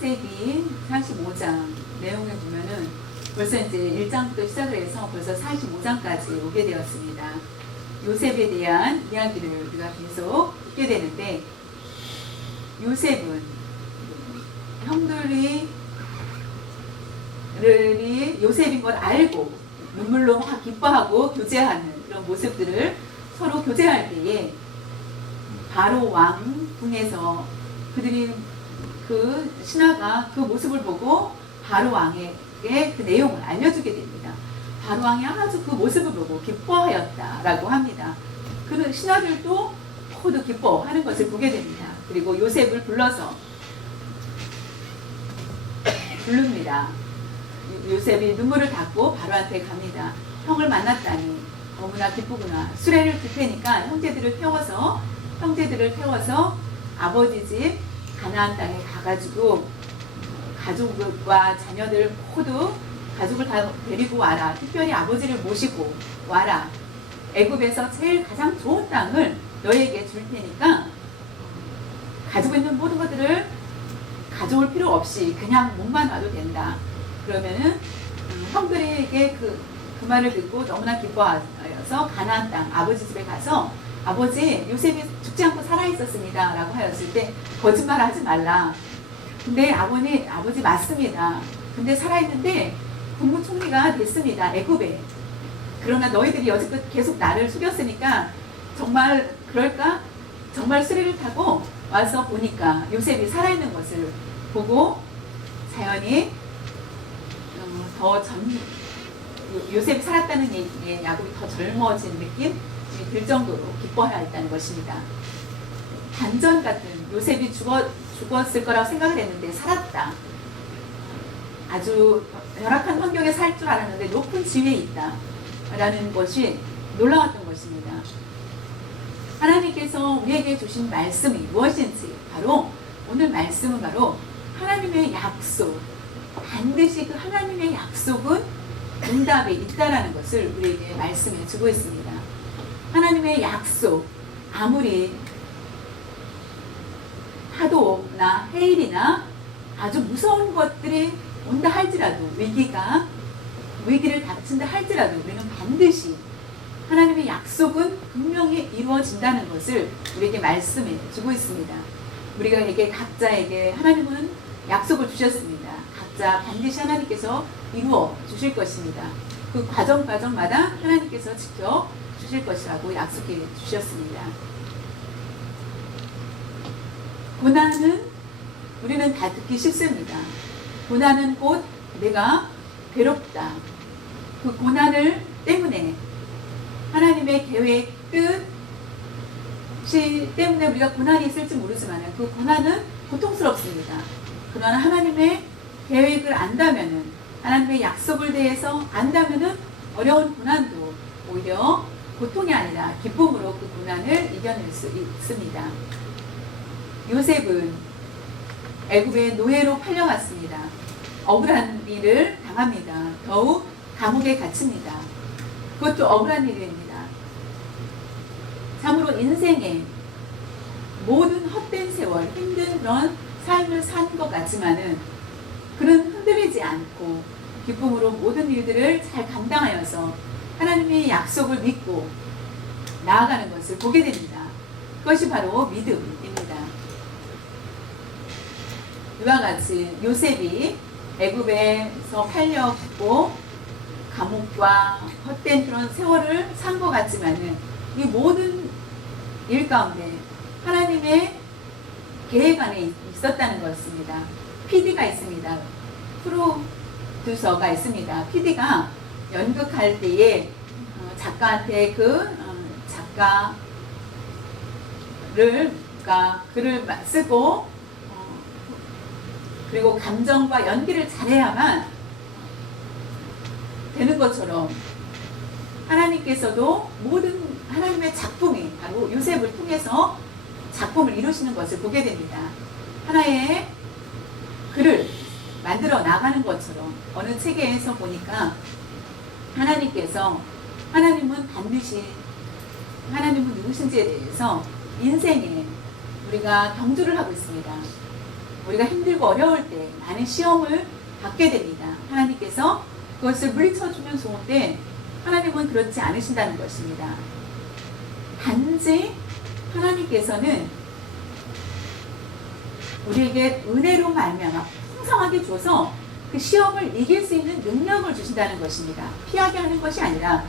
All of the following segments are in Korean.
창세기 45장 내용에 보면은 벌써 이제 1장부터 시작을 해서 벌써 45장까지 오게 되었습니다. 요셉에 대한 이야기를 우리가 계속 듣게 되는데, 요셉은 형들이 요셉인 걸 알고 눈물로 막 기뻐하고 교제하는 그런 모습들을 서로 교제할 때에 바로 왕궁에서 그들이 그 신하가 그 모습을 보고 바로 왕에게 그 내용을 알려주게 됩니다. 바로 왕이 아주 그 모습을 보고 기뻐하였다라고 합니다. 그 신하들도 모두 기뻐하는 것을 보게 됩니다. 그리고 요셉을 불러서 부릅니다. 요셉이 눈물을 닦고 바로한테 갑니다. 형을 만났다니 너무나 기쁘구나. 수레를 줄 테니까 형제들을 태워서 아버지 집 가나안 땅에 가가지고 가족과 자녀들 모두 가족을 다 데리고 와라. 특별히 아버지를 모시고 와라. 애굽에서 제일 가장 좋은 땅을 너에게 줄 테니까 가지고 있는 모든 것들을 가져올 필요 없이 그냥 몸만 와도 된다. 그러면은 형들에게 그 말을 듣고 너무나 기뻐하여서 가나안 땅 아버지 집에 가서 아버지 요셉이 죽지 않고 살아있었습니다 라고 하였을 때 거짓말 하지 말라. 근데 아버지 맞습니다. 근데 살아있는데 국무총리가 됐습니다. 애굽에. 그러나 너희들이 여지껏 계속 나를 속였으니까 정말 그럴까? 정말 수레를 타고 와서 보니까 요셉이 살아있는 것을 보고 자연히 요셉이 살았다는 얘기에 야곱이 더 젊어진 느낌이 들 정도로 기뻐해야 했다는 것입니다. 반전 같은 요셉이 죽었을 거라고 생각을 했는데 살았다. 아주 열악한 환경에 살 줄 알았는데 높은 지위에 있다. 라는 것이 놀라웠던 것입니다. 하나님께서 우리에게 주신 말씀이 무엇인지 바로 오늘 말씀은 바로 하나님의 약속. 반드시 그 하나님의 약속은 응답에 있다라는 것을 우리에게 말씀해 주고 있습니다. 하나님의 약속, 아무리 파도나 해일이나 아주 무서운 것들이 온다 할지라도 위기를 닥친다 할지라도 우리는 반드시 하나님의 약속은 분명히 이루어진다는 것을 우리에게 말씀해 주고 있습니다. 우리에게 각자에게 하나님은 약속을 주셨습니다. 각자 반드시 하나님께서 이루어 주실 것입니다. 그 과정마다 하나님께서 지켜 주실 것이라고 약속해 주셨습니다. 고난은 우리는 다 듣기 싫습니다. 고난은 곧 내가 괴롭다. 그 고난을 때문에 하나님의 계획, 뜻이 때문에 우리가 고난이 있을지 모르지만 그 고난은 고통스럽습니다. 그러나 하나님의 계획을 안다면은, 하나님의 약속을 대해서 안다면은 어려운 고난도 오히려 고통이 아니라 기쁨으로 그 고난을 이겨낼 수 있습니다. 요셉은 애굽의 노예로 팔려갔습니다. 억울한 일을 당합니다. 더욱 감옥에 갇힙니다. 그것도 억울한 일입니다. 참으로 인생의 모든 헛된 세월, 힘든 그런 삶을 산 것 같지만은 그는 흔들리지 않고 기쁨으로 모든 일들을 잘 감당하여서 하나님의 약속을 믿고 나아가는 것을 보게 됩니다. 그것이 바로 믿음입니다. 이와 같이 요셉이 애굽에서 팔려갔고 감옥과 헛된 그런 세월을 산 것 같지만은 이 모든 일 가운데 하나님의 계획 안에 있었다는 것입니다. PD가 있습니다. 프로듀서가 있습니다. PD가 연극할 때에 작가한테 글을 쓰고 그리고 감정과 연기를 잘해야만 되는 것처럼 하나님께서도 모든 하나님의 작품이 바로 요셉을 통해서 작품을 이루시는 것을 보게 됩니다. 하나의 글을 만들어 나가는 것처럼 어느 책에서 보니까 하나님은 반드시 하나님은 누구신지에 대해서 인생에 우리가 경주를 하고 있습니다. 우리가 힘들고 어려울 때 많은 시험을 받게 됩니다. 하나님께서 그것을 물리쳐주면 좋은데 하나님은 그렇지 않으신다는 것입니다. 단지 하나님께서는 우리에게 은혜로 말미암아 풍성하게 줘서 그 시험을 이길 수 있는 능력을 주신다는 것입니다. 피하게 하는 것이 아니라,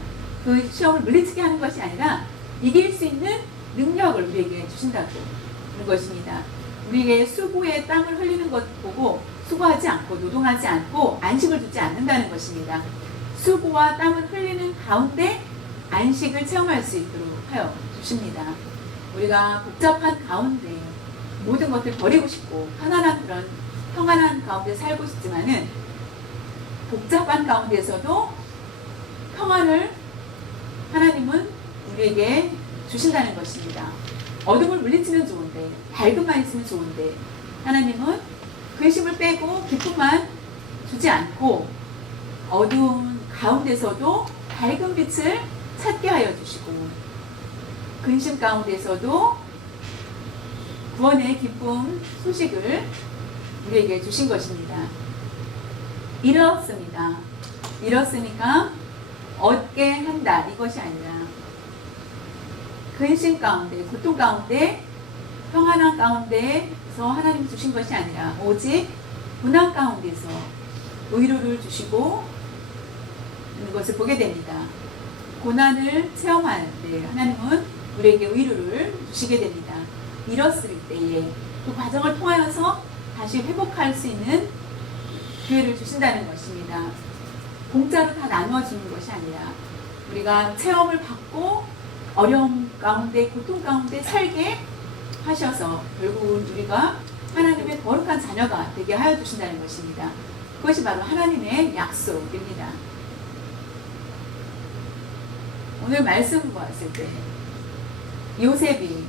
그 시험을 물리치게 하는 것이 아니라 이길 수 있는 능력을 우리에게 주신다고 하는 것입니다. 우리에게 수고에 땀을 흘리는 것 보고 수고하지 않고 노동하지 않고 안식을 주지 않는다는 것입니다. 수고와 땀을 흘리는 가운데 안식을 체험할 수 있도록 하여 주십니다. 우리가 복잡한 가운데 모든 것을 버리고 싶고 편안한 그런 평안한 가운데 살고 싶지만은 복잡한 가운데서도 평안을 하나님은 우리에게 주신다는 것입니다. 어둠을 물리치면 좋은데, 밝음만 있으면 좋은데, 하나님은 근심을 빼고 기쁨만 주지 않고 어두운 가운데서도 밝은 빛을 찾게 하여 주시고, 근심 가운데서도 구원의 기쁨 소식을 우리에게 주신 것입니다. 이렇습니다. 이렇으니까 얻게 한다, 이것이 아니라 근심 가운데, 고통 가운데, 평안한 가운데서 하나님이 주신 것이 아니라 오직 고난 가운데서 의로를 주시고 있는 것을 보게 됩니다. 고난을 체험할 때 하나님은 우리에게 의로를 주시게 됩니다. 잃었을 때에 그 과정을 통하여서 다시 회복할 수 있는 기회를 주신다는 것입니다. 공짜로 다 나누어주는 것이 아니라 우리가 체험을 받고 어려움 가운데, 고통 가운데 살게 하셔서 결국은 우리가 하나님의 거룩한 자녀가 되게 하여 주신다는 것입니다. 그것이 바로 하나님의 약속입니다. 오늘 말씀 보았을 때 요셉이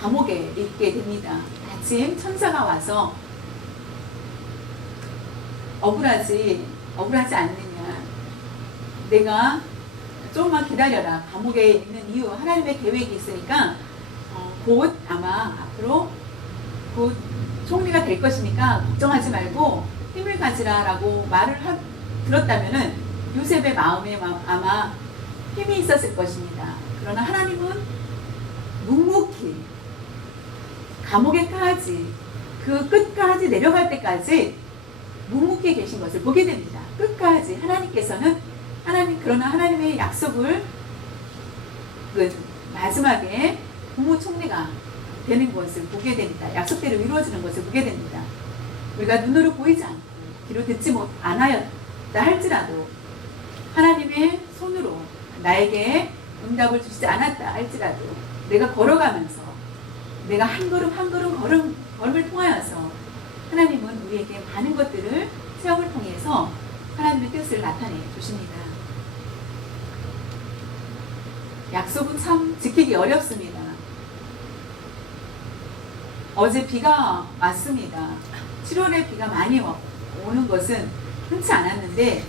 감옥에 있게 됩니다. 마침 천사가 와서 억울하지 않느냐, 내가 조금만 기다려라, 감옥에 있는 이유 하나님의 계획이 있으니까 곧 아마 앞으로 곧 총리가 될 것이니까 걱정하지 말고 힘을 가지라 라고 말을 들었다면은 요셉의 마음에 아마 힘이 있었을 것입니다. 그러나 하나님은 묵묵히 감옥에까지, 그 끝까지 내려갈 때까지 묵묵히 계신 것을 보게 됩니다. 끝까지 하나님께서는 그러나 하나님의 약속을 마지막에 국무총리가 되는 것을 보게 됩니다. 약속대로 이루어지는 것을 보게 됩니다. 우리가 눈으로 보이지 않고 귀로 듣지 않았다 할지라도 하나님의 손으로 나에게 응답을 주시지 않았다 할지라도 내가 걸어가면서 내가 한 걸음 한 걸음 걸음을 통하여서 하나님은 우리에게 많은 것들을 체험을 통해서 하나님의 뜻을 나타내 주십니다. 약속은 참 지키기 어렵습니다. 어제 비가 왔습니다. 7월에 비가 많이 오는 것은 흔치 않았는데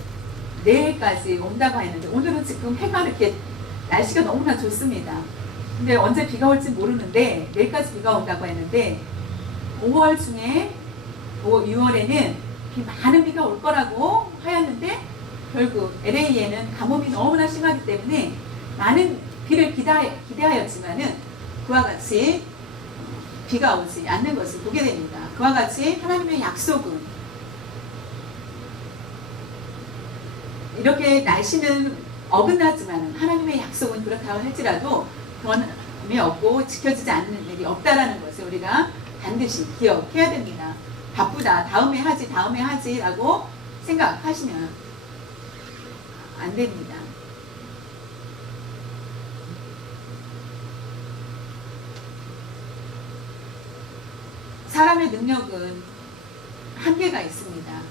내일까지 온다고 했는데 오늘은 지금 해가 이렇게 날씨가 너무나 좋습니다. 근데 언제 비가 올지 모르는데 내일까지 비가 온다고 했는데 5월 중에 6월에는 많은 비가 올 거라고 하였는데 결국 LA에는 가뭄이 너무나 심하기 때문에 많은 비를 기대하였지만은 그와 같이 비가 오지 않는 것을 보게 됩니다. 그와 같이 하나님의 약속은 이렇게 날씨는 어긋나지만 하나님의 약속은 그렇다고 할지라도 변함이 없고 지켜지지 않는 일이 없다라는 것을 우리가 반드시 기억해야 됩니다. 바쁘다, 다음에 하지 라고 생각하시면 안 됩니다. 사람의 능력은 한계가 있습니다.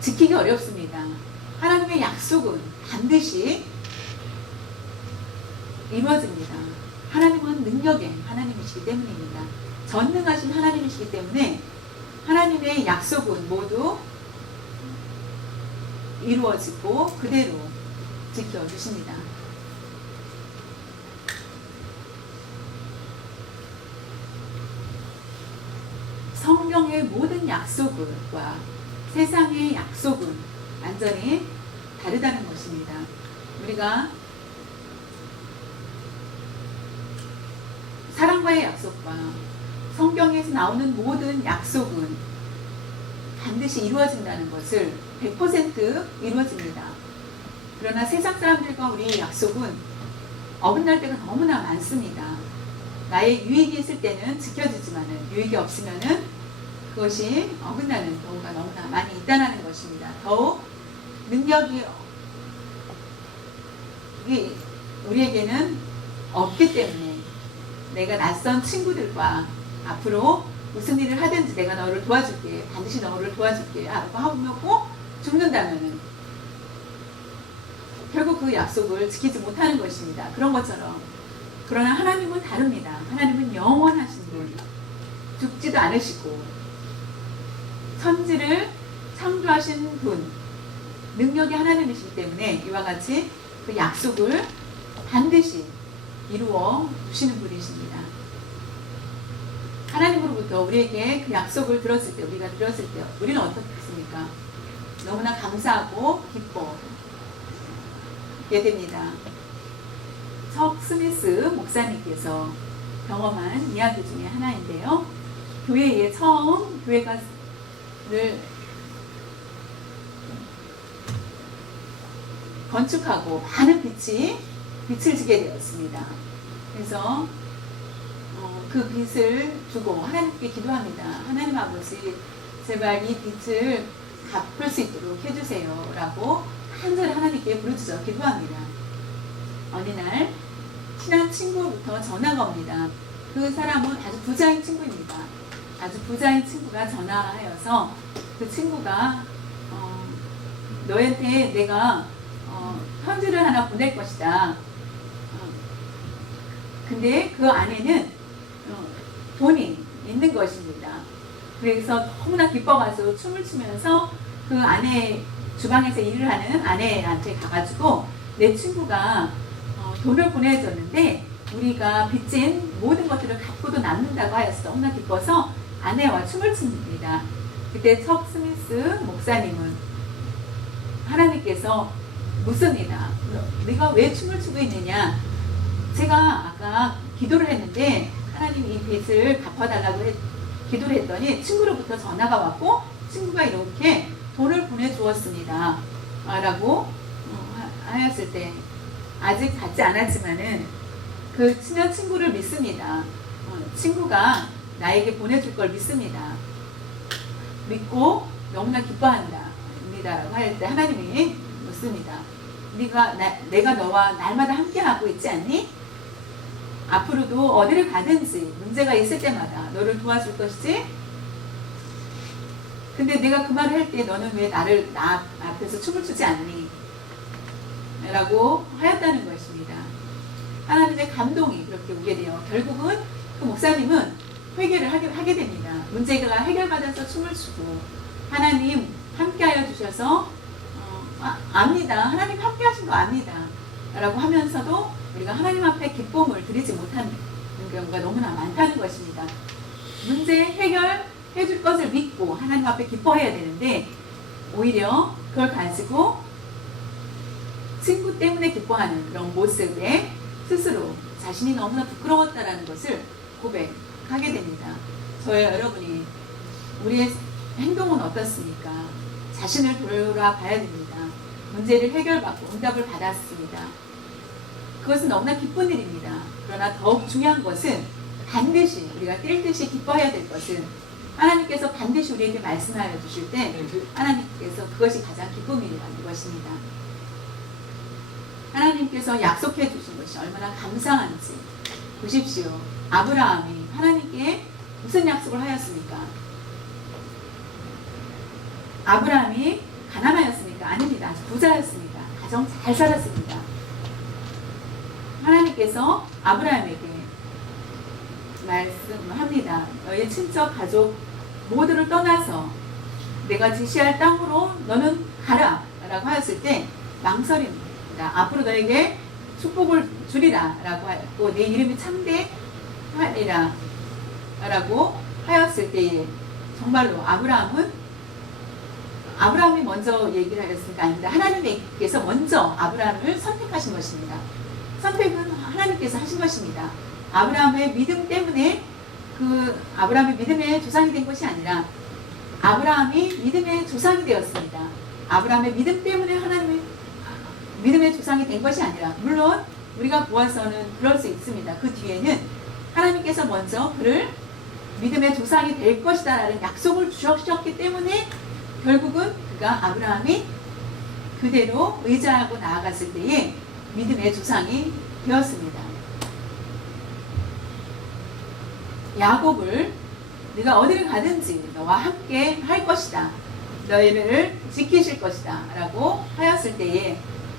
지키기 어렵습니다. 하나님의 약속은 반드시 이루어집니다. 하나님은 능력의 하나님이시기 때문입니다. 전능하신 하나님이시기 때문에 하나님의 약속은 모두 이루어지고 그대로 지켜주십니다. 성경의 모든 약속과 세상의 약속은 완전히 다르다는 것입니다. 우리가 사랑과의 약속과 성경에서 나오는 모든 약속은 반드시 이루어진다는 것을 100% 이루어집니다. 그러나 세상 사람들과 우리의 약속은 어긋날 때가 너무나 많습니다. 나의 유익이 있을 때는 지켜지지만은 유익이 없으면은 그것이 어긋나는 경우가 너무나 많이 있다는 것입니다. 더욱 능력이 우리에게는 없기 때문에 내가 낯선 친구들과 앞으로 무슨 일을 하든지 내가 너를 도와줄게, 반드시 너를 도와줄게 라고 하고 죽는다면은 결국 그 약속을 지키지 못하는 것입니다. 그런 것처럼. 그러나 하나님은 다릅니다. 하나님은 영원하신 분, 죽지도 않으시고 천지를 창조하신 분, 능력이 하나님이시기 때문에 이와 같이 그 약속을 반드시 이루어 주시는 분이십니다. 하나님으로부터 우리에게 그 약속을 들었을 때, 우리가 들었을 때 우리는 어떻겠습니까? 너무나 감사하고 기뻐하게 됩니다. 척 스미스 목사님께서 경험한 이야기 중에 하나인데요. 교회에 처음 교회가 건축하고 많은 빛을 지게 되었습니다. 그래서 그 빛을 주고 하나님께 기도합니다. 하나님 아버지, 제발 이 빛을 갚을 수 있도록 해주세요 라고 한절 하나님께 부르짖어 기도합니다. 어느 날 친한 친구부터 전화가 옵니다. 그 사람은 아주 부자인 친구입니다. 아주 부자인 친구가 전화하여서 그 친구가 너한테 내가 편지를 하나 보낼 것이다. 근데 그 안에는 돈이 있는 것입니다. 그래서 너무나 기뻐가지고 춤을 추면서 그 아내 주방에서 일을 하는 아내한테 가가지고 내 친구가 돈을 보내줬는데 우리가 빚진 모든 것들을 갚고도 남는다고 하였어. 너무나 기뻐서 아내와 춤을 춥니다. 그때 척 스미스 목사님은 하나님께서 묻습니다. 네가 왜 춤을 추고 있느냐? 제가 아까 기도를 했는데 하나님 이 빚을 갚아달라고 기도를 했더니 친구로부터 전화가 왔고 친구가 이렇게 돈을 보내주었습니다. 라고 하였을 때 아직 받지 않았지만은 그 친한 친구를 믿습니다. 친구가 나에게 보내줄 걸 믿습니다. 믿고 너무나 기뻐한다. 라고 할 때 하나님이 묻습니다. 내가 너와 날마다 함께하고 있지 않니? 앞으로도 어디를 가든지 문제가 있을 때마다 너를 도와줄 것이지? 근데 내가 그 말을 할 때 너는 왜 나 앞에서 춤을 추지 않니? 라고 하였다는 것입니다. 하나님의 감동이 그렇게 오게 돼요. 결국은 그 목사님은 회개를 하게 됩니다. 문제가 해결받아서 춤을 추고 하나님 함께하여 주셔서 압니다. 하나님 함께하신 거 압니다. 라고 하면서도 우리가 하나님 앞에 기쁨을 드리지 못하는 경우가 너무나 많다는 것입니다. 문제 해결해 줄 것을 믿고 하나님 앞에 기뻐해야 되는데 오히려 그걸 가지고 친구 때문에 기뻐하는 그런 모습에 스스로 자신이 너무나 부끄러웠다라는 것을 고백하게 됩니다. 저의 여러분이 우리의 행동은 어떻습니까? 자신을 돌아봐야 됩니다. 문제를 해결받고 응답을 받았습니다. 그것은 너무나 기쁜 일입니다. 그러나 더욱 중요한 것은 반드시 우리가 뛸 듯이 기뻐해야 될 것은 하나님께서 반드시 우리에게 말씀하여 주실 때 하나님께서 그것이 가장 기쁨이라는 것입니다. 하나님께서 약속해 주신 것이 얼마나 감사한지 보십시오. 아브라함이 하나님께 무슨 약속을 하였습니까? 아브라함이 가난하였습니까? 아닙니다. 부자였습니다. 가정 잘 살았습니다. 하나님께서 아브라함에게 말씀합니다. 너의 친척, 가족 모두를 떠나서 내가 지시할 땅으로 너는 가라 라고 하였을 때 망설입니다. 앞으로 너에게 축복을 주리라 라고 하였고 내 이름이 창대하리라 라고 하였을 때에 정말로 아브라함이 먼저 얘기를 하였으니까 아닙니다. 하나님께서 먼저 아브라함을 선택하신 것입니다. 선택은 하나님께서 하신 것입니다. 아브라함의 믿음 때문에 아브라함의 믿음의 조상이 된 것이 아니라 아브라함이 믿음의 조상이 되었습니다. 아브라함의 믿음 때문에 하나님의 믿음의 조상이 된 것이 아니라, 물론 우리가 보아서는 그럴 수 있습니다. 그 뒤에는 하나님께서 먼저 그를 믿음의 조상이 될 것이다 라는 약속을 주셨기 때문에 결국은 아브라함이 그대로 의지하고 나아갔을 때에 믿음의 조상이 되었습니다. 야곱을 네가 어디를 가든지 너와 함께 할 것이다, 너희를 지키실 것이다 라고 하였을 때에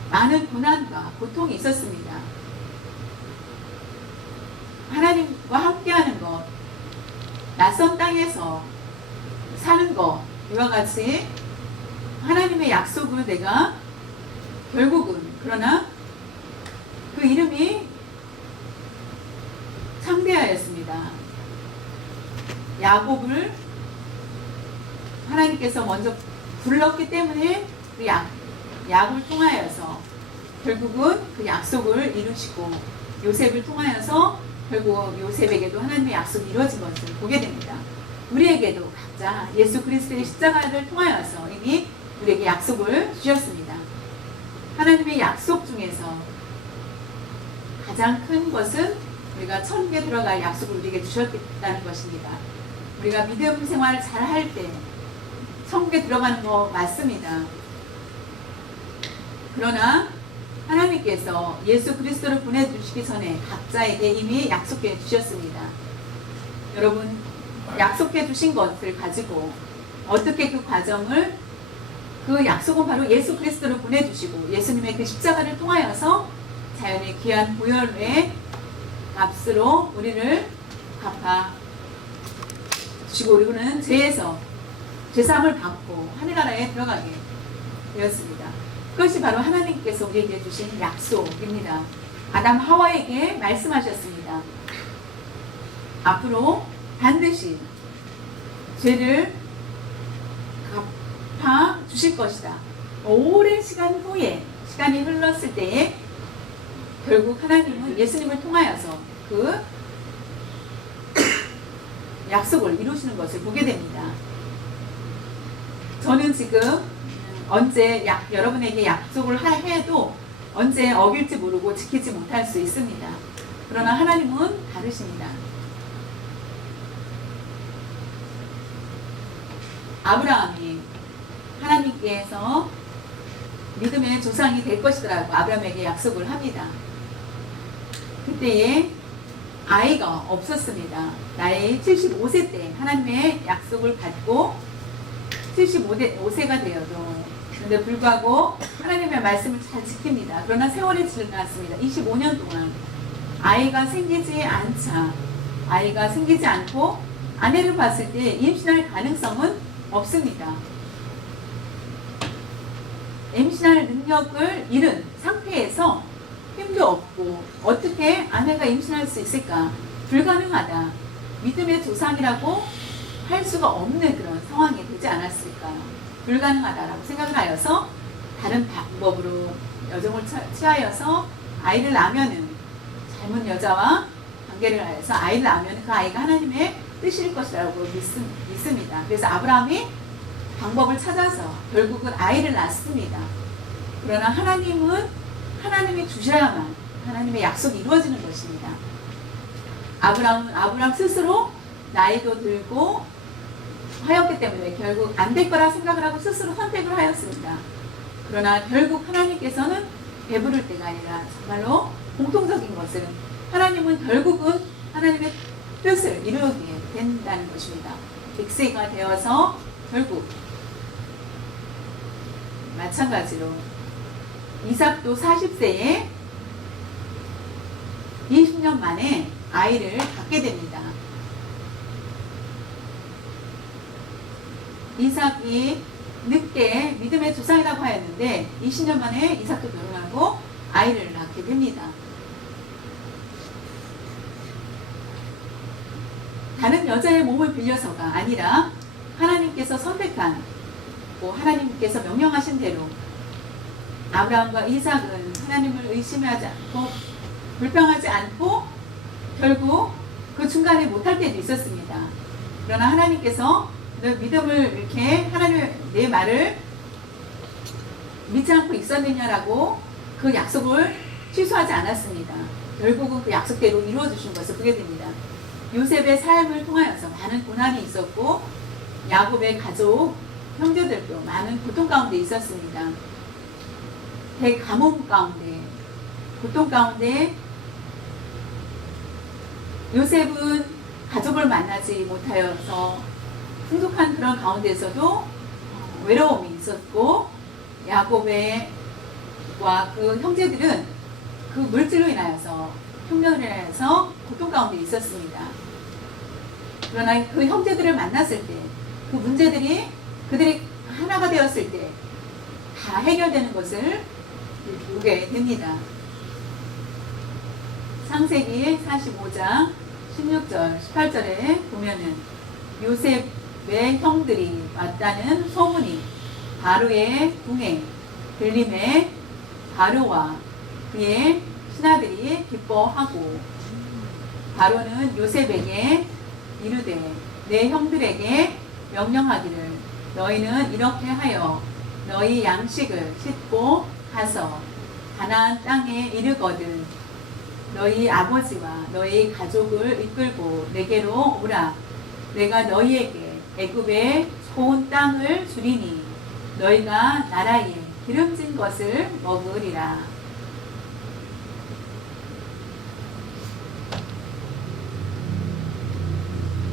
많은 고난과 고통이 있었습니다. 하나님과 함께하는 것, 낯선 땅에서 사는 것, 이와 같이 하나님의 약속을 내가 결국은, 그러나 그 이름이 창대하였습니다. 야곱을 하나님께서 먼저 불렀기 때문에 그 야곱을 통하여서 결국은 그 약속을 이루시고, 요셉을 통하여서 결국 요셉에게도 하나님의 약속이 이루어진 것을 보게 됩니다. 우리에게도 각자 예수 그리스도의 십자가를 통하여서 이미 우리에게 약속을 주셨습니다. 하나님의 약속 중에서 가장 큰 것은 우리가 천국에 들어갈 약속을 우리에게 주셨다는 것입니다. 우리가 믿음 생활을 잘 할 때 천국에 들어가는 거 맞습니다. 그러나 하나님께서 예수 그리스도를 보내주시기 전에 각자에게 이미 약속해 주셨습니다. 여러분, 약속해 주신 것을 가지고 어떻게 그 과정을, 그 약속은 바로 예수 그리스도를 보내주시고 예수님의 그 십자가를 통하여서 자연의 귀한 보혈의 값으로 우리를 갚아 주시고, 우리는 죄에서 죄사함을 받고 하늘나라에 들어가게 되었습니다. 그것이 바로 하나님께서 우리에게 주신 약속입니다. 아담 하와에게 말씀하셨습니다. 앞으로 반드시 죄를 갚아 주실 것이다. 오랜 시간 후에, 시간이 흘렀을 때에 결국 하나님은 예수님을 통하여서 그 약속을 이루시는 것을 보게 됩니다. 저는 지금 언제 여러분에게 약속을 해도 언제 어길지 모르고 지키지 못할 수 있습니다. 그러나 하나님은 다르십니다. 아브라함이 하나님께서 믿음의 조상이 될 것이라고 아브라함에게 약속을 합니다. 그때에 아이가 없었습니다. 나이 75세 때 하나님의 약속을 받고 75세가 되어도, 그런데 불구하고 하나님의 말씀을 잘 지킵니다. 그러나 세월이 지났습니다. 25년 동안 아이가 생기지 않고 아내를 봤을 때 임신할 가능성은 없습니다. 임신할 능력을 잃은 상태에서 힘도 없고 어떻게 아내가 임신할 수 있을까? 불가능하다. 믿음의 조상이라고 할 수가 없는 그런 상황이 되지 않았을까? 불가능하다라고 생각을 하여서 다른 방법으로 여정을 취하여서 아이를 낳으면은, 젊은 여자와 관계를 하여서 아이를 낳으면 그 아이가 하나님의 뜻일 것이라고 믿습니다. 그래서 아브라함이 방법을 찾아서 결국은 아이를 낳습니다. 그러나 하나님이 주셔야만 하나님의 약속이 이루어지는 것입니다. 아브라함 스스로 나이도 들고 하였기 때문에 결국 안 될 거라 생각을 하고 스스로 선택을 하였습니다. 그러나 결국 하나님께서는 배부를 때가 아니라 정말로 공통적인 것은 하나님은 결국은 하나님의 뜻을 이루게 된다는 것입니다. 100세가 되어서 결국 마찬가지로 이삭도 40세에 20년 만에 아이를 갖게 됩니다. 이삭이 늦게 믿음의 조상이라고 하였는데 20년 만에 이삭도 결혼하고 아이를 낳게 됩니다. 다른 여자의 몸을 빌려서가 아니라 하나님께서 선택한, 하나님께서 명령하신 대로 아브라함과 이삭은 하나님을 의심하지 않고 불평하지 않고 결국 그 중간에 못할 때도 있었습니다. 그러나 하나님께서 너 믿음을 이렇게 하나님 내 말을 믿지 않고 있었느냐라고 그 약속을 취소하지 않았습니다. 결국은 그 약속대로 이루어주신 것을 보게 됩니다. 요셉의 삶을 통하여서 많은 고난이 있었고 야곱의 가족, 형제들도 많은 고통 가운데 있었습니다. 대가뭄 가운데, 고통 가운데 요셉은 가족을 만나지 못하여서 풍족한 그런 가운데서도 외로움이 있었고 야곱과 그 형제들은 그 물질로 인하여서 흉년으로 인하여서 고통 가운데 있었습니다. 그러나 그 형제들을 만났을 때 그 문제들이 그들이 하나가 되었을 때 다 해결되는 것을 보게 됩니다. 창세기 45장 16절 18절에 보면은 요셉의 형들이 왔다는 소문이 바로의 궁에 들림에 바로와 그의 신하들이 기뻐하고 바로는 요셉에게 이르되 내 형들에게 명령하기를 너희는 이렇게 하여 너희 양식을 싣고 가서 가나안 땅에 이르거든 너희 아버지와 너희 가족을 이끌고 내게로 오라. 내가 너희에게 애굽의 좋은 땅을 주리니 너희가 나라에 기름진 것을 먹으리라.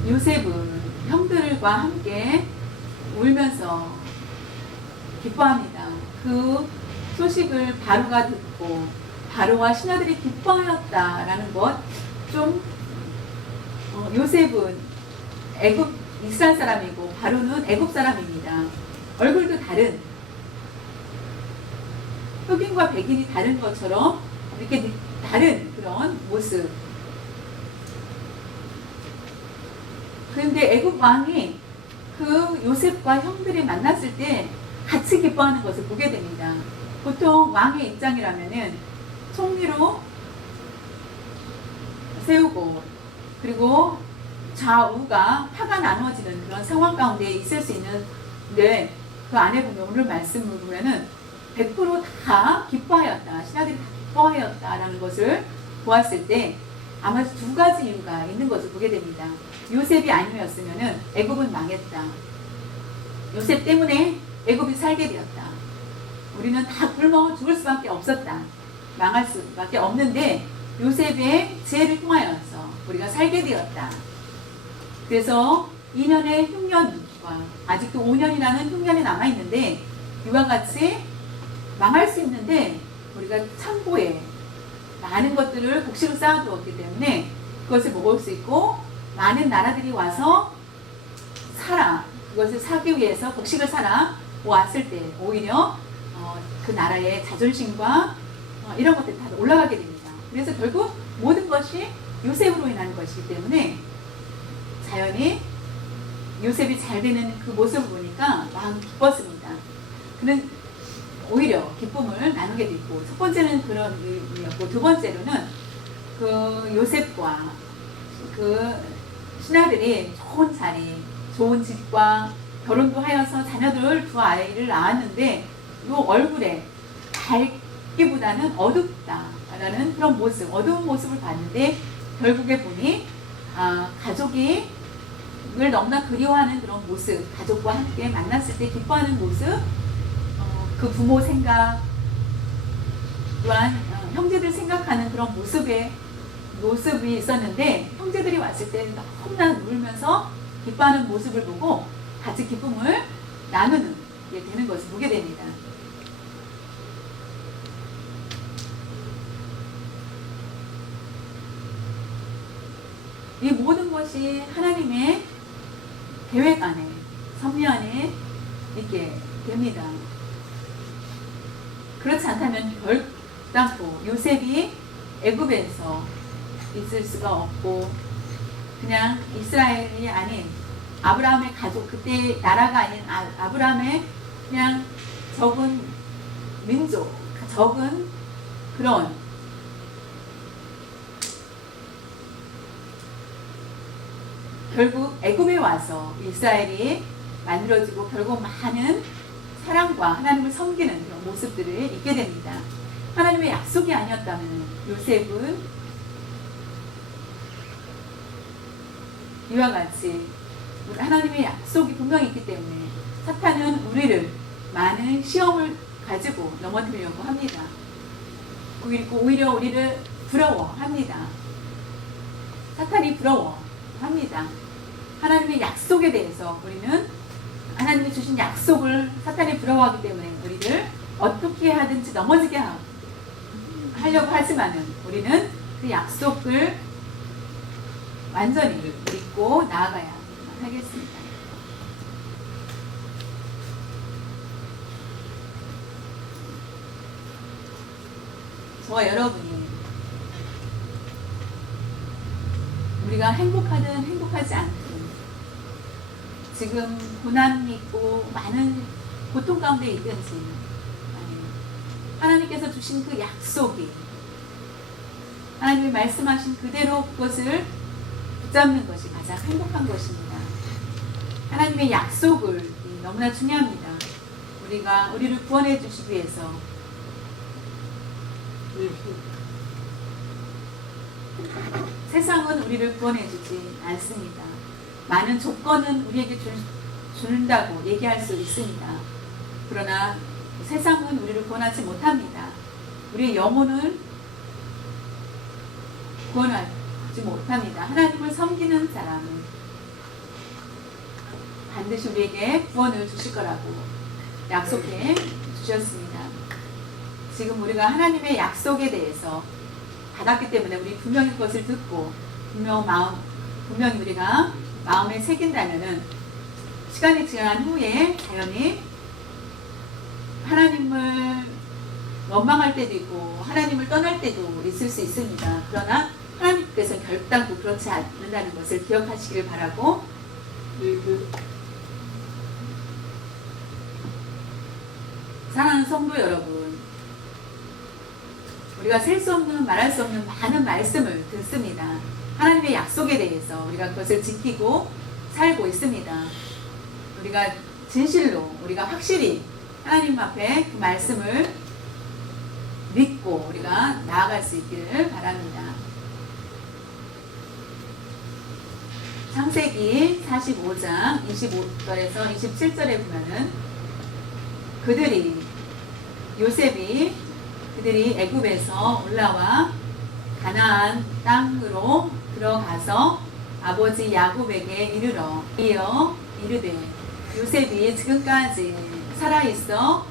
요셉은 형들과 함께 울면서 기뻐합니다. 그 소식을 바로가 듣고 바로와 신하들이 기뻐하였다라는 것, 좀 요셉은 애굽 이스라엘 사람이고 바로는 애굽 사람입니다. 얼굴도 다른, 흑인과 백인이 다른 것처럼 이렇게 다른 그런 모습. 그런데 애굽 왕이 그 요셉과 형들이 만났을 때 같이 기뻐하는 것을 보게 됩니다. 보통 왕의 입장이라면은 총리로 세우고 그리고 좌우가 파가 나누어지는 그런 상황 가운데 있을 수 있는데 그 안에 보면 오늘 말씀을 보면은 100% 기뻐하였다. 신하들이 다 기뻐하였다라는 것을 보았을 때 아마 두 가지 이유가 있는 것을 보게 됩니다. 요셉이 아니었으면은 애굽은 망했다. 요셉 때문에 애굽이 살게 되었다. 우리는 다 굶어 죽을 수밖에 없었다. 망할 수밖에 없는데 요셉의 지혜를 통하여서 우리가 살게 되었다. 그래서 2년의 흉년과 아직도 5년이라는 흉년이 남아있는데 이와 같이 망할 수 있는데 우리가 창고에 많은 것들을 곡식을 쌓아두었기 때문에 그것을 먹을 수 있고 많은 나라들이 와서 그것을 사기 위해서 곡식을 사라 왔을 때 오히려 그 나라의 자존심과 이런 것들이 다 올라가게 됩니다. 그래서 결국 모든 것이 요셉으로 인한 것이기 때문에 자연히 요셉이 잘 되는 그 모습을 보니까 마음 기뻤습니다. 그는 오히려 기쁨을 나누게 됐고, 첫 번째는 그런 의미였고, 두 번째로는 그 요셉과 그 신하들이 좋은 자리, 좋은 집과 결혼도 하여서 자녀들 두 아이를 낳았는데 이 얼굴에 밝기보다는 어둡다라는 그런 모습, 어두운 모습을 봤는데 결국에 보니 가족이 을 너무나 그리워하는 그런 모습, 가족과 함께 만났을 때 기뻐하는 모습, 그 부모 생각 또한 형제들 생각하는 그런 모습이 있었는데 형제들이 왔을 때 너무나 울면서 기뻐하는 모습을 보고 같이 기쁨을 나누는 게 되는 것을 보게 됩니다. 이 모든 것이 하나님의 계획 안에, 섭리 안에 있게 됩니다. 그렇지 않다면 결단코 요셉이 애굽에서 있을 수가 없고 그냥 이스라엘이 아닌 아브라함의 가족, 그때 나라가 아닌 아브라함의 그냥 적은 민족, 적은 그런 결국 애굽에 와서 이스라엘이 만들어지고 결국 많은 사랑과 하나님을 섬기는 그런 모습들을 잊게 됩니다. 하나님의 약속이 아니었다면 요셉은 이와 같이 하나님의 약속이 분명히 있기 때문에 사탄은 우리를 많은 시험을 가지고 넘어뜨리려고 합니다. 그리고 오히려 우리를 부러워합니다. 사탄이 부러워합니다. 하나님의 약속에 대해서 우리는 하나님이 주신 약속을 사탄이 부러워하기 때문에 우리를 어떻게 하든지 넘어지게 하려고 하지만은 우리는 그 약속을 완전히 믿고 나아가야 하겠습니다. 저와 여러분이 우리가 행복하든 행복하지 않든 지금 고난이 있고 많은 고통 가운데 있든지 하나님께서 주신 그 약속이 하나님이 말씀하신 그대로 그것을 붙잡는 것이 가장 행복한 것입니다. 하나님의 약속을 너무나 중요합니다. 우리가 우리를 구원해 주시기 위해서 세상은 우리를 구원해 주지 않습니다. 많은 조건은 우리에게 준다고 얘기할 수 있습니다. 그러나 세상은 우리를 구원하지 못합니다. 우리의 영혼을 구원하지 못합니다. 하나님을 섬기는 사람은 반드시 우리에게 구원을 주실 거라고 약속해 주셨습니다. 지금 우리가 하나님의 약속에 대해서 받았기 때문에 우리 분명히 그것을 듣고 분명히 우리가 마음에 새긴다면은 시간이 지난 후에 자연히 하나님을 원망할 때도 있고 하나님을 떠날 때도 있을 수 있습니다. 그러나 하나님께서 결단코 그렇지 않는다는 것을 기억하시길 바라고 사랑하는 성도 여러분, 우리가 셀 수 없는 말할 수 없는 많은 말씀을 듣습니다. 하나님의 약속에 대해서 우리가 그것을 지키고 살고 있습니다. 우리가 진실로 우리가 확실히 하나님 앞에 그 말씀을 믿고 우리가 나아갈 수 있기를 바랍니다. 창세기 45장 25절에서 27절에 보면은 그들이 애굽에서 올라와 가나안 땅으로 들어가서 아버지 야곱에게 이어 이르되 요셉이 지금까지 살아있어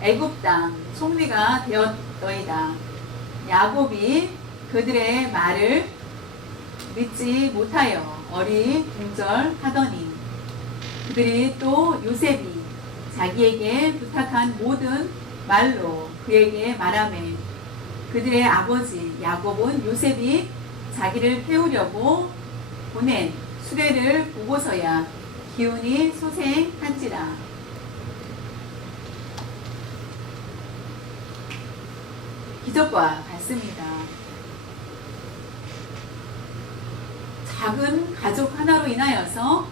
애굽 땅 총리가 되었더이다. 야곱이 그들의 말을 믿지 못하여 어리둥절하더니 그들이 또 요셉이 자기에게 부탁한 모든 말로 그에게 말하매 그들의 아버지 야곱은 요셉이 자기를 태우려고 보낸 수레를 보고서야 기운이 소생한지라. 기적과 같습니다. 작은 가족 하나로 인하여서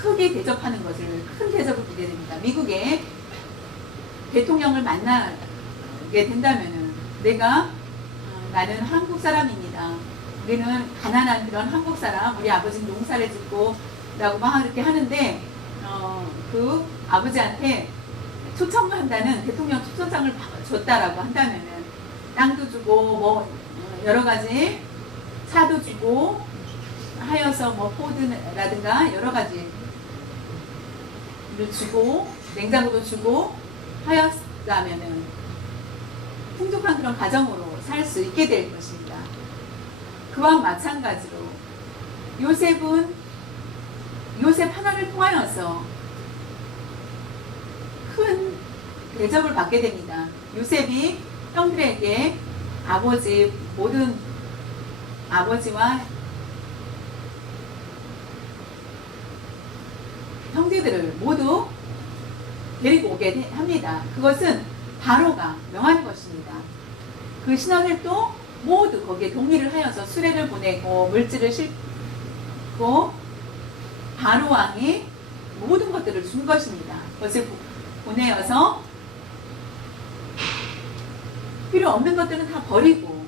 크게 대접하는 것을 큰 대접을 보게 됩니다. 미국의 대통령을 만나게 된다면은 나는 한국 사람입니다. 우리는 가난한 그런 한국 사람, 우리 아버지는 농사를 짓고 라고 막 이렇게 하는데 그 아버지한테 초청을 한다는 대통령 초청장을 줬다라고 한다면은 땅도 주고 뭐 여러 가지 차도 주고 하여서 뭐 포드라든가 여러 가지를 주고 냉장고도 주고 하였다면은 풍족한 그런 가정으로 살 수 있게 될 것입니다. 그와 마찬가지로 요셉 하나를 통하여서 큰 대접을 받게 됩니다. 요셉이 형들에게 모든 아버지와 형제들을 모두 데리고 오게 합니다. 그것은 바로가 명한 것입니다. 그 신하들 또 모두 거기에 동의를 하여서 수레를 보내고 물질을 싣고 바로 왕이 모든 것들을 준 것입니다. 그것을 보내어서 필요 없는 것들은 다 버리고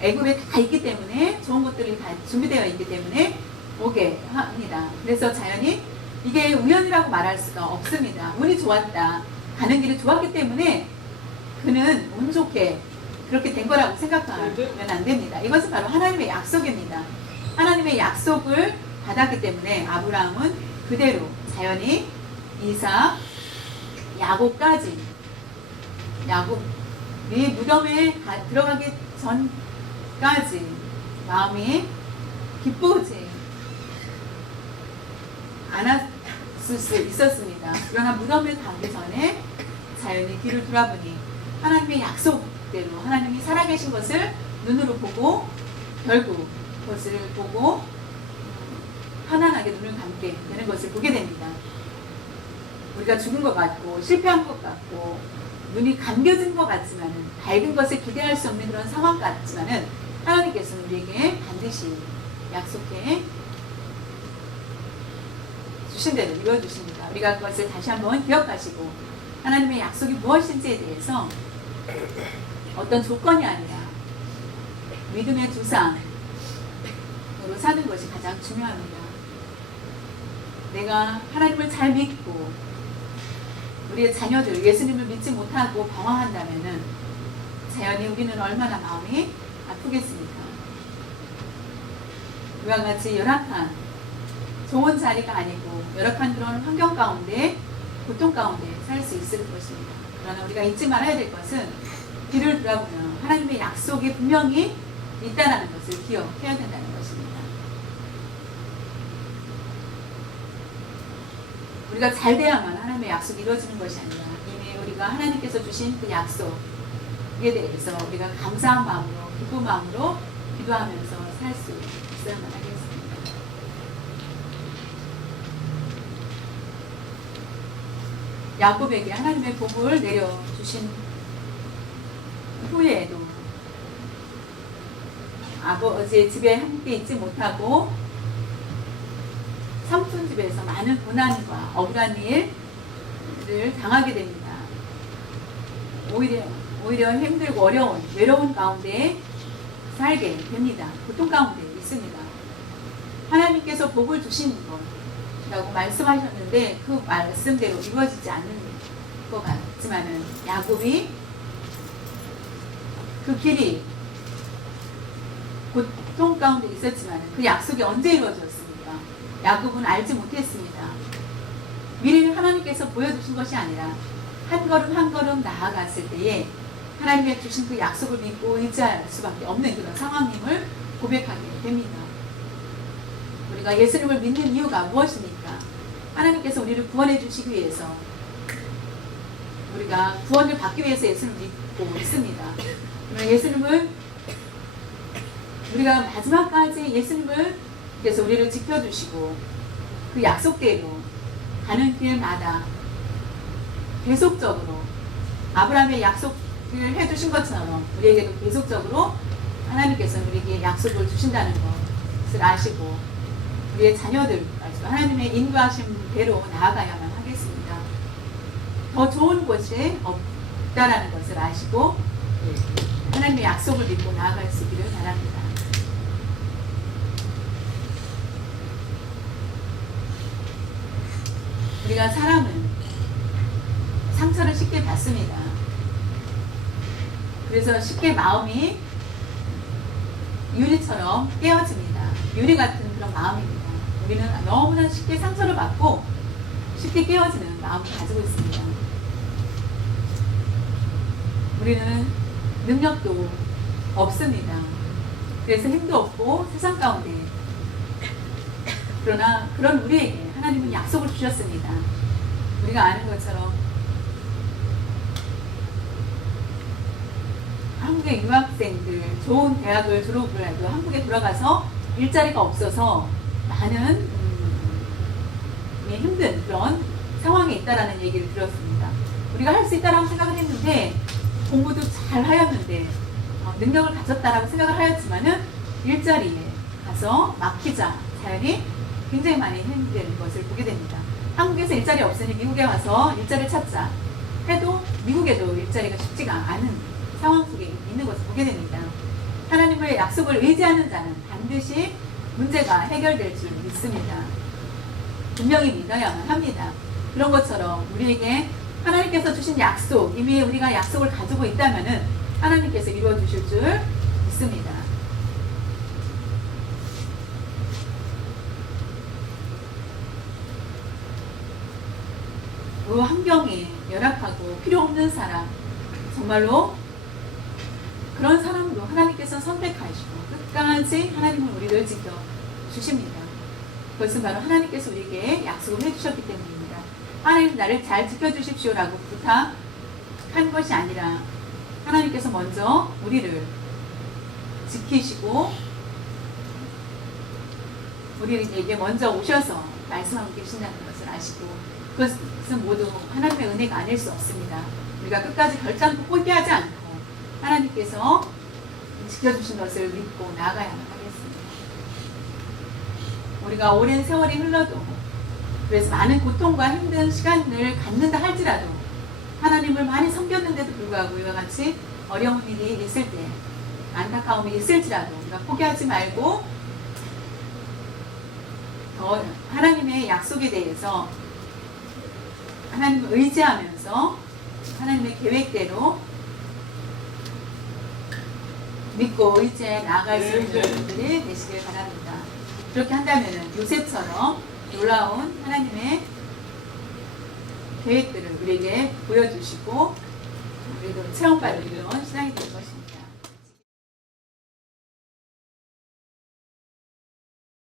애굽에 다 있기 때문에 좋은 것들이 다 준비되어 있기 때문에 오게 합니다. 그래서 자연히 이게 우연이라고 말할 수가 없습니다. 운이 좋았다. 가는 길이 좋았기 때문에 그는 운 좋게 그렇게 된 거라고 생각하면 안 됩니다. 이것은 바로 하나님의 약속입니다. 하나님의 약속을 받았기 때문에 아브라함은 그대로 자연히 이삭, 야곱까지 야곱이 무덤에 들어가기 전까지 마음이 기쁘지 않았을 수 있었습니다. 그러나 무덤에 가기 전에 자연히 뒤를 돌아보니 하나님의 약속대로 하나님이 살아계신 것을 눈으로 보고 결국 그것을 보고 편안하게 눈을 감게 되는 것을 보게 됩니다. 우리가 죽은 것 같고 실패한 것 같고 눈이 감겨진 것 같지만은 밝은 것을 기대할 수 없는 그런 상황 같지만은 하나님께서는 우리에게 반드시 약속해 주신 대로 이루어주십니다. 우리가 그것을 다시 한번 기억하시고 하나님의 약속이 무엇인지에 대해서 어떤 조건이 아니라 믿음의 두상으로 사는 것이 가장 중요합니다. 내가 하나님을 잘 믿고 우리의 자녀들 예수님을 믿지 못하고 방황한다면은 자연히 우리는 얼마나 마음이 아프겠습니까? 이와 같이 열악한 좋은 자리가 아니고 열악한 그런 환경 가운데 고통 가운데 살 수 있을 것입니다. 그러나 우리가 잊지 말아야 될 것은 뒤를 돌아보면 하나님의 약속이 분명히 있다는 것을 기억해야 된다는 것입니다. 우리가 잘 돼야만 하나님의 약속이 이루어지는 것이 아니라 이미 우리가 하나님께서 주신 그 약속에 대해서 우리가 감사한 마음으로 기쁜 마음으로 기도하면서 살 수 있어야만 하겠습니다. 야곱에게 하나님의 복을 내려주신 후에도 아버지의 집에 함께 있지 못하고 삼촌 집에서 많은 고난과 억울한 일을 당하게 됩니다. 오히려 힘들고 어려운 외로운 가운데 살게 됩니다. 고통 가운데 있습니다. 하나님께서 복을 주신 것이라고 말씀하셨는데 그 말씀대로 이루어지지 않는 것 같지만은 야곱이 그 길이 고통 가운데 있었지만 그 약속이 언제 이루어졌습니까? 야곱은 알지 못했습니다. 미리 하나님께서 보여주신 것이 아니라 한 걸음 한 걸음 나아갔을 때에 하나님의 주신 그 약속을 믿고 의지할 수밖에 없는 그런 상황임을 고백하게 됩니다. 우리가 예수님을 믿는 이유가 무엇입니까? 하나님께서 우리를 구원해 주시기 위해서 우리가 구원을 받기 위해서 예수님을 믿고 있습니다. 예수님을 우리가 마지막까지 예수님께서 우리를 지켜주시고 그 약속대로 가는 길마다 계속적으로 아브라함의 약속을 해주신 것처럼 우리에게도 계속적으로 하나님께서 우리에게 약속을 주신다는 것을 아시고 우리의 자녀들까지도 하나님의 인도하심대로 나아가야만 하겠습니다. 더 좋은 곳이 없다라는 것을 아시고 하나님의 약속을 믿고 나아갈 수 있기를 바랍니다. 우리가 사람은 상처를 쉽게 받습니다. 그래서 쉽게 마음이 유리처럼 깨어집니다. 유리 같은 그런 마음입니다. 우리는 너무나 쉽게 상처를 받고 쉽게 깨어지는 마음을 가지고 있습니다. 우리는 능력도 없습니다. 그래서 힘도 없고 세상 가운데 그러나 그런 우리에게 하나님은 약속을 주셨습니다. 우리가 아는 것처럼 한국의 유학생들 좋은 대학을 졸업을 해도 한국에 돌아가서 일자리가 없어서 많은 힘든 그런 상황에 있다라는 얘기를 들었습니다. 우리가 할 수 있다라고 생각을 했는데 공부도 잘 하였는데 능력을 가졌다라고 생각을 하였지만은 일자리에 가서 막히자 사연이 굉장히 많이 힘든 것을 보게 됩니다. 한국에서 일자리 없으니 미국에 와서 일자리를 찾자 해도 미국에도 일자리가 쉽지가 않은 상황 속에 있는 것을 보게 됩니다. 하나님의 약속을 의지하는 자는 반드시 문제가 해결될 줄 믿습니다. 분명히 믿어야만 합니다. 그런 것처럼 우리에게 하나님께서 주신 약속, 이미 우리가 약속을 가지고 있다면은 하나님께서 이루어 주실 줄 믿습니다. 그 환경이 열악하고 필요 없는 사람, 정말로 그런 사람도 하나님께서 선택하시고 끝까지 하나님은 우리를 지켜 주십니다. 그것은 바로 하나님께서 우리에게 약속을 해주셨기 때문입니다. 하나님 나를 잘 지켜주십시오라고 부탁한 것이 아니라 하나님께서 먼저 우리를 지키시고 우리에게 먼저 오셔서 말씀하고 계신다는 것을 아시고 그것은 모두 하나님의 은혜가 아닐 수 없습니다. 우리가 끝까지 결단코 포기하지 않고 하나님께서 지켜주신 것을 믿고 나아가야만 하겠습니다. 우리가 오랜 세월이 흘러도 그래서 많은 고통과 힘든 시간을 갖는다 할지라도 하나님을 많이 섬겼는데도 불구하고 이와 같이 어려운 일이 있을 때 안타까움이 있을지라도 우리가 포기하지 말고 더 하나님의 약속에 대해서 하나님을 의지하면서 하나님의 계획대로 믿고 의지해 나아갈 수 있는 분들이 되시길 바랍니다. 그렇게 한다면 요셉처럼 놀라운 하나님의 계획들을 우리에게 보여주시고 우리도 체험받을 이런 신앙이